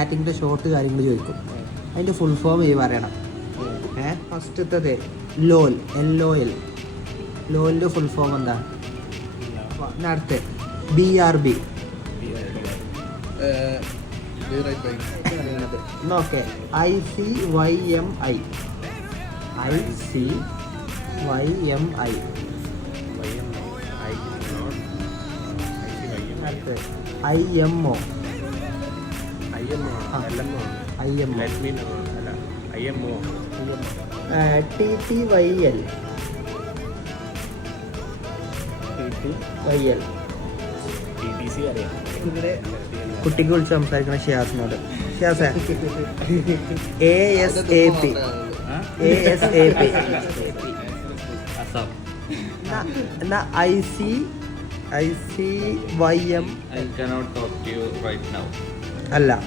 ചാറ്റിങ്ങിന്റെ short കാര്യങ്ങൾ ചോദിക്കും. അതിന്റെ ഫുൾ ഫോം ഈ പറയണം. ഏ? ഫസ്റ്റത്തത് ലോൽ എൽ ഒ എൽ ലോലിന്റെ ഫുൾ ഫോം എന്താ? അടുത്ത് B R B okay I C Y M I I C Y M I I M O I M O. T T Y L. Y L. കുട്ടിക്ക് വിളിച്ച് സംസാരിക്കണ ഷിയാസിനോട്. ഷിയാസെ A S A P A S A P എന്നാ I C I C Y M. I cannot talk to you right now. അല്ല.